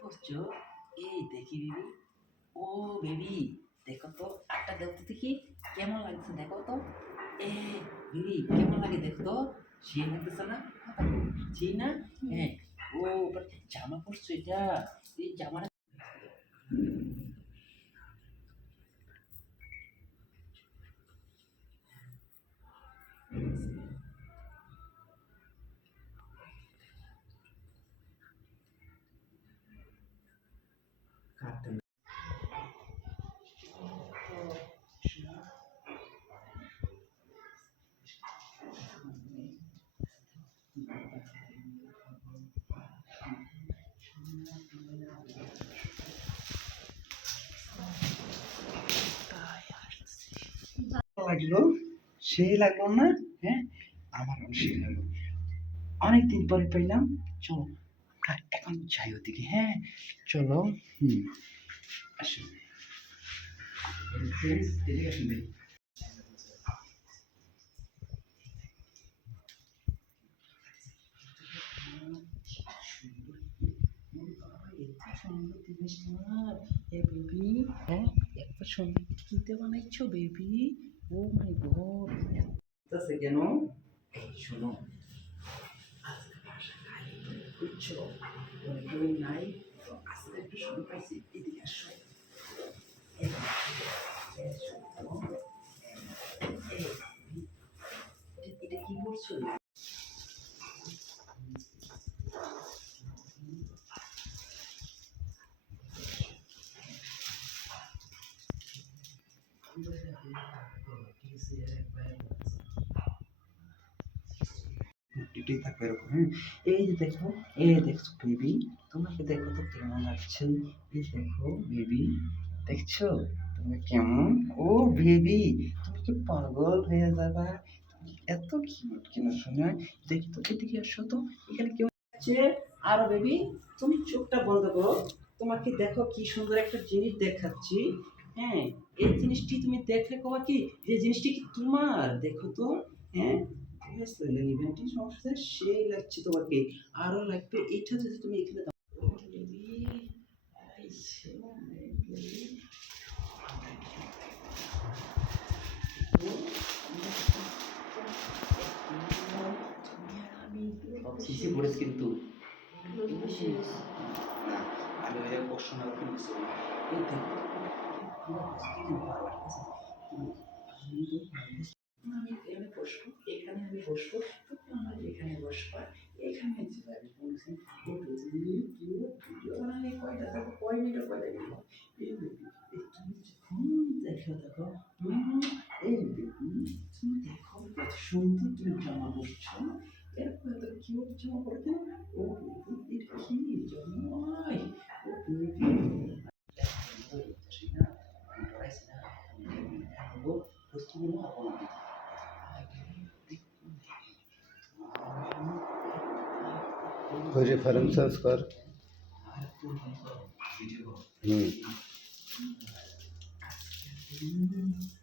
করছ? এই দেখি বেবি। ও বেবি দেখো তো একটা দেখতে দেখি কেমন লাগছে দেখো তো। এ বেবি কেমন লাগে দেখো তো? সে লাগতেছে না? সেই না? হ্যাঁ ও জামা পরছো এটা? এই জামাটা লাগল, সেই লাগল না হ্যাঁ? আমার সেই লাগল। অনেকদিন পরে পেলাম চলো এখন যাই ওদিকে হ্যাঁ? চলো, হুম আসুন এ বেবি হ্যাঁ এত সুন্দর কিনতে বানাইছো বেবি? ও মাই গড আছে কেন এই শোনো আজকে বাসা খাই বুঝছ কেউ নাই আজকে একটু পাইছি এদিকে আসো এটা কি করছ হ্যাঁ? এই যে দেখো, এই দেখছ বেবি তোমাকে দেখো তো কেমন লাগছে? এই দেখো বেবি দেখছ? কেমন? ও বেবি তুমি কি পাগল হয়ে যাবা? এত কিউট কেন শোনা? দেখি তো, এদিকে আসো তো, এখানে কেউ আছে? আর বেবি তুমি চোখটা বন্ধ করো। তোমাকে দেখো কি সুন্দর একটা জিনিস দেখাচ্ছি। হ্যাঁ এই জিনিসটি তুমি দেখলে কবা কি? যে জিনিসটি কি তোমার? দেখো তো হ্যাঁ? ইভেন্টটি সমস্যা সেই লাগছে তোমাকে। আরও লাগবে এটা যদি তুমি এখানে এই সিসি পড়েছ কিন্তু। আমি ওই প্রশ্ন। এই দেখো, পুরো আমি এখানে বসবো এখানে আমি বসবো তুমি আমার এখানে বসবা এখানে যাবে বলছি ও তুমি কি ভিডিও বানালে কয়টা দেখো কয় মিনিট কয়টা দেখো এই বেবি তুমি যখন দেখো দেখো এই বেবি তুমি দেখো কত সুন্দর তুমি জামা পরছো এরকম এত কিউট জামা পরতে ও বেবি এটা কি জন্মাই ও বেবি खोजे रिफॉर्म संस्कार। हम्म।, हम्म।